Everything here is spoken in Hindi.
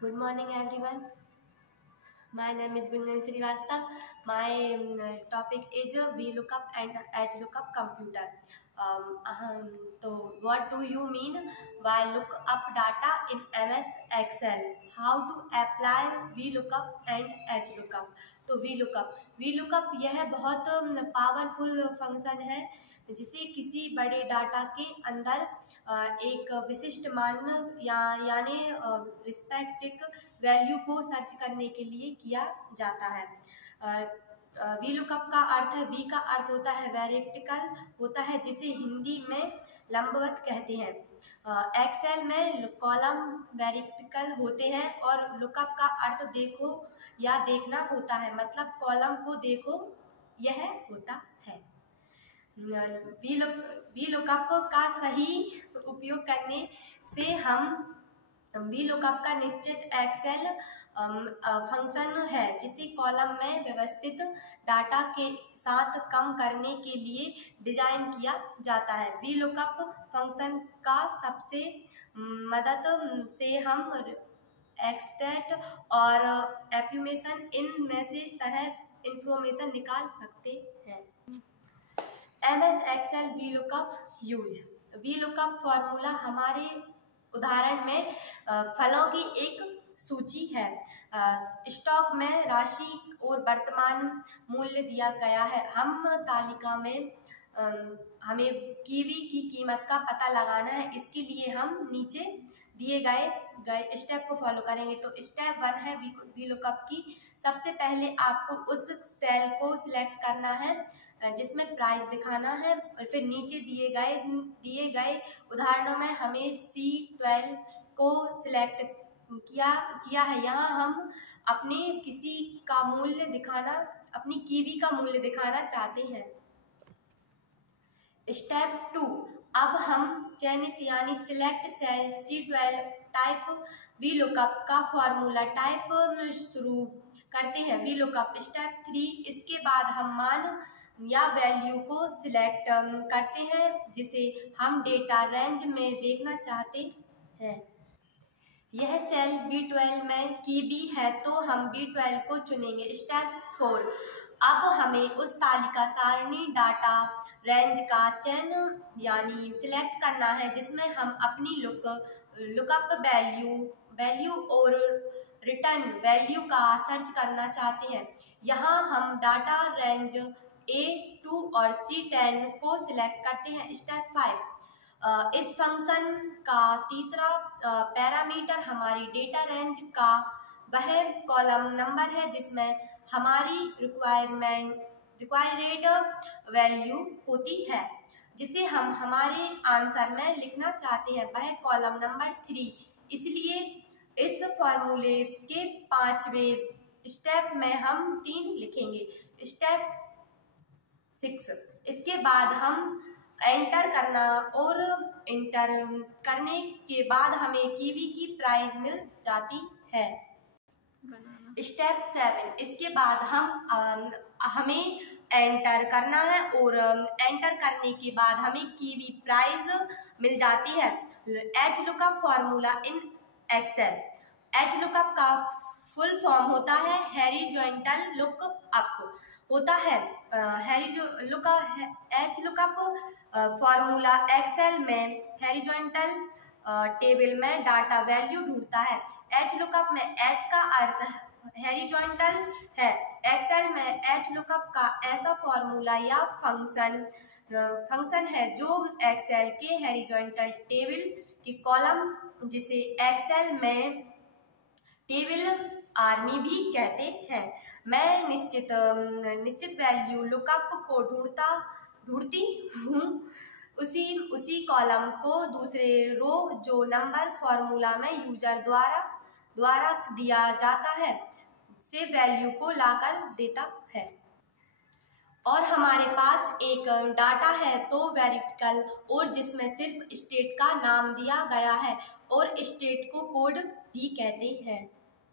Good morning, everyone. My name is Gunjan Srivastava. My topic is VLOOKUP and HLOOKUP computer. So what do you mean by look up data in MS Excel? How to apply VLOOKUP and HLOOKUP? तो VLOOKUP यह बहुत पावरफुल फंक्शन है जिसे किसी बड़े डाटा के अंदर एक विशिष्ट मान यानी रिस्पेक्टिव वैल्यू को सर्च करने के लिए किया जाता है। VLOOKUP का अर्थ है, V का अर्थ होता है वेरिएबल होता है जिसे हिंदी में लंबवत कहते हैं। एक्सेल में कॉलम वेरिएबल होते हैं और लुकअप का अर्थ देखो या देखना होता है, मतलब कॉलम को देखो यह होता है। VLOOKUP का सही उपयोग करने से हम VLOOKUP का निश्चित एक्सेल फंक्शन है जिसे कॉलम में व्यवस्थित डाटा के साथ काम करने के लिए डिजाइन किया जाता है। VLOOKUP फंक्शन का सबसे मदद से हम एक्सट्रैक्ट और एप्यूमेशन इनमें से तरह इंफॉर्मेशन निकाल सकते हैं। MS Excel VLOOKUP use. VLOOKUP formula हमारे उदाहरण में फलों की एक सूची है। स्टॉक में राशि और वर्तमान मूल्य दिया गया है। हम तालिका में हमें कीवी की कीमत का पता लगाना है, इसके लिए हम नीचे दिए गए स्टेप को फॉलो करेंगे। तो स्टेप 1 है VLOOKUP की। सबसे पहले आपको उस सेल को सिलेक्ट करना है जिसमें प्राइस दिखाना है और फिर नीचे दिए गए उदाहरणों में हमें C12 को सिलेक्ट किया है। यहाँ हम अपने अपनी कीवी का मूल्य दिखाना चाहते हैं। स्टेप 2, अब हम चयनित यानी select cell C12 type VLOOKUP का फॉर्मूला टाइप शुरू करते हैं। VLOOKUP स्टेप 3, इसके बाद हम मान या वैल्यू को सिलेक्ट करते हैं जिसे हम डेटा रेंज में देखना चाहते हैं। यह सेल B12 में कीवी है तो हम B12 को चुनेंगे। स्टेप 4, अब हमें उस तालिका सारणी डाटा रेंज का चयन यानी सिलेक्ट करना है जिसमें हम अपनी लुकअप वैल्यू और रिटर्न वैल्यू का सर्च करना चाहते हैं। यहाँ हम डाटा रेंज A2 और C10 को सिलेक्ट करते हैं। स्टेप 5, इस फंक्शन का तीसरा पैरामीटर हमारी डेटा रेंज का वह कॉलम नंबर है जिसमें हमारी रिक्वायर्ड वैल्यू होती है जिसे हम हमारे आंसर में लिखना चाहते हैं, वह कॉलम नंबर 3। इसलिए इस फॉर्मूले के 5वें स्टेप में हम 3 लिखेंगे। स्टेप 6, इसके बाद हम एंटर करना और एंटर करने के बाद हमें कीवी की प्राइस मिल जाती है। स्टेप 7, इसके बाद हमें एंटर करना है और एंटर करने के बाद हमें कीवी प्राइस मिल जाती है। HLOOKUP formula in Excel. HLOOKUP का फुल फॉर्म होता है हॉरिजॉन्टल लुकअप होता है। HLOOKUP फॉर्मूला एक्सेल में हॉरिजॉन्टल टेबल में डाटा वैल्यू ढूंढता है। HLOOKUP में H का अर्थ हॉरिजॉन्टल है। एक्सेल में HLOOKUP का ऐसा फॉर्मूला या फंक्शन है जो एक्सेल के हॉरिजॉन्टल टेबल की कॉलम जिसे एक्सेल में टेबल आर्मी भी कहते हैं। मैं निश्चित वैल्यू लुकअप को ढूंढती हूँ उसी कॉलम को दूसरे रो जो नंबर फॉर्मूला में यूजर द्वारा दिया जाता है से वैल्यू को लाकर देता है। और हमारे पास एक डाटा है तो वेरिएबल और जिसमें सिर्फ स्टेट का नाम दिया गया है और स्टेट को कोड भी कहते हैं।